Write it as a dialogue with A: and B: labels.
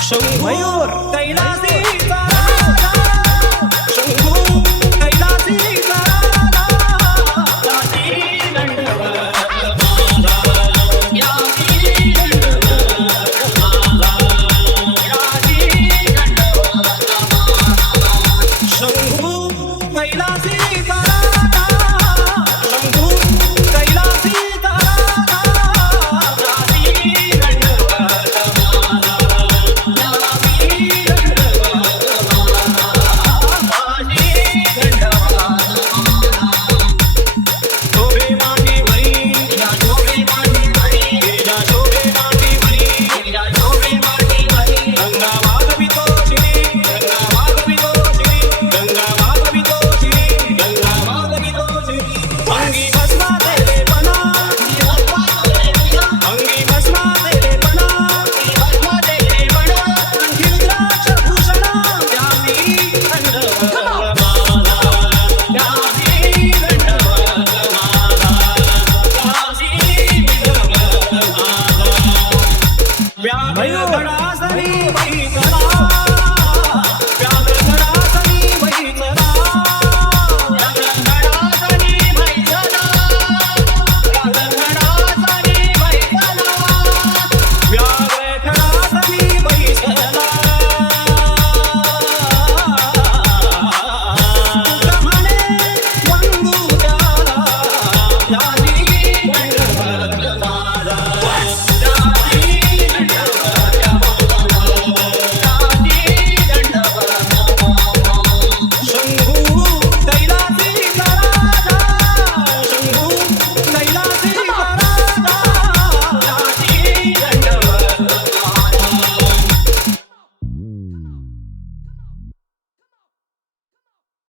A: Soy Mayur Kailas